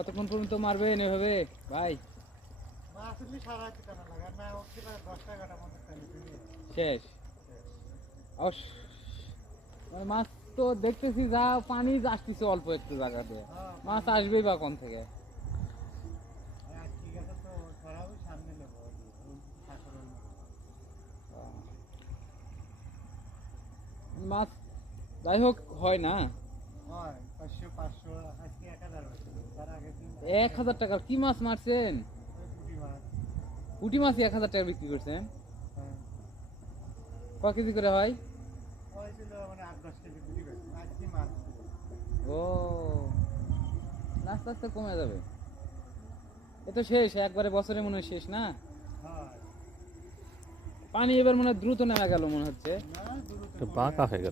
কতক্ষণ পর্যন্ত মারবেন এভাবে ভাই? শেষ মানে মাছ তো দেখতেছি যা পানি আসতেছে অল্প একটু জায়গাতে, মাছ আসবেই বা কোন থেকে? মাছ যাই হোক হয় না। 1000 টাকার কি মাছ মারছেন? পুঁটি মাছই 1000 টাকা বিক্রি করছেন? ক কেজি করে হয়? ও আস্তে আস্তে কমে যাবে, এ তো শেষ একবারে, বছরে মনে হয় শেষ না? পানি এবার মনে হয় দ্রুত নেমে গেল মনে হচ্ছে। বাঁকা হয়ে গেল।